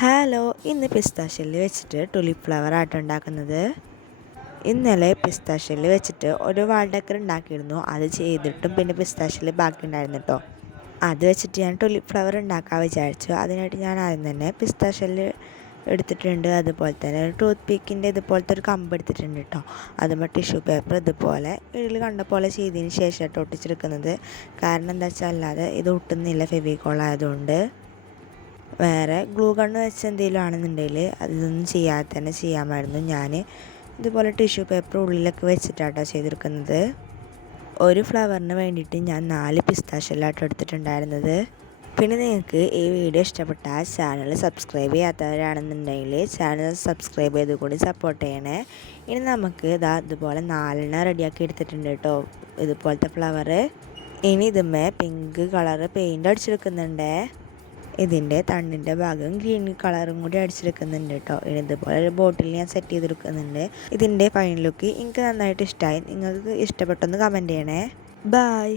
Hello, ഇന്ന് പിസ്താഷ്യല് വെച്ചിട്ട് tulip flower ആയിട്ട് ഉണ്ടാക്കുന്നത്. ഇന്നലെ പിസ്താഷ്യല് വെച്ചിട്ട് ഒരു വാൾ ഡെക്കർ ഉണ്ടാക്കിയിരുന്നു. അത് ചെയ്തിട്ടും പിന്നെ പിസ്താഷ്യല് ബാക്കി ഉണ്ടായിരുന്നു കേട്ടോ. അത് വെച്ചിട്ട് ഞാൻ ടുലിപ്പ് ഫ്ലവർ ഉണ്ടാക്കാൻ വിചാരിച്ചു. അതിനായിട്ട് ഞാൻ ആദ്യം തന്നെ പിസ്താഷ്യല് എടുത്തിട്ടുണ്ട്. അതുപോലെ തന്നെ ഒരു ടൂത്ത് പീക്കിൻ്റെ ഇതുപോലത്തെ ഒരു കമ്പ് എടുത്തിട്ടുണ്ട് കേട്ടോ. അതുമ്പോൾ ടിഷ്യൂ പേപ്പർ ഇതുപോലെ ഇതിൽ കണ്ട പോലെ ചെയ്തതിന് ശേഷമായിട്ട് ഒട്ടിച്ചെടുക്കുന്നത്. കാരണം എന്താ വെച്ചാൽ അല്ലാതെ ഇത് ഒട്ടുന്നില്ല, ഫെവിക്കോൾ ആയതുകൊണ്ട്. വേറെ ഗ്ലൂ ഗണ്ണ് വെച്ച് എന്തെങ്കിലും ആണെന്നുണ്ടെങ്കിൽ അതൊന്നും ചെയ്യാതെ തന്നെ ചെയ്യാമായിരുന്നു. ഞാൻ ഇതുപോലെ ടിഷ്യൂ പേപ്പർ ഉള്ളിലൊക്കെ വെച്ചിട്ടാട്ടോ ചെയ്തെടുക്കുന്നത്. ഒരു ഫ്ലവറിന് വേണ്ടിയിട്ട് ഞാൻ 4 പിസ്താഷ്യലായിട്ട് എടുത്തിട്ടുണ്ടായിരുന്നത്. പിന്നെ നിങ്ങൾക്ക് ഈ വീഡിയോ ഇഷ്ടപ്പെട്ടാൽ ചാനൽ സബ്സ്ക്രൈബ് ചെയ്യാത്തവരാണെന്നുണ്ടെങ്കിൽ ചാനൽ സബ്സ്ക്രൈബ് ചെയ്ത് കൂടി സപ്പോർട്ട് ചെയ്യണേ. ഇനി നമുക്ക് ഇതുപോലെ 4 റെഡിയാക്കി എടുത്തിട്ടുണ്ട് കേട്ടോ, ഇതുപോലത്തെ ഫ്ലവർ. ഇനി ഇതുമ്മേ പിങ്ക് കളറ് പെയിൻ്റ് അടിച്ചെടുക്കുന്നുണ്ട്. ഇതിൻ്റെ തണ്ടിൻ്റെ ഭാഗം ഗ്രീൻ കളറും കൂടി അടിച്ചെടുക്കുന്നുണ്ട് കേട്ടോ. ഇനി ഇതുപോലെ ഒരു ബോട്ടിൽ ഞാൻ സെറ്റ് ചെയ്തെടുക്കുന്നുണ്ട്. ഇതിൻ്റെ ഫൈനൽ ലുക്ക് എനിക്ക് നന്നായിട്ട് ഇഷ്ടമായി. നിങ്ങൾക്ക് ഇഷ്ടപ്പെട്ടൊന്ന് കമൻറ്റ് ചെയ്യണേ. ബൈ.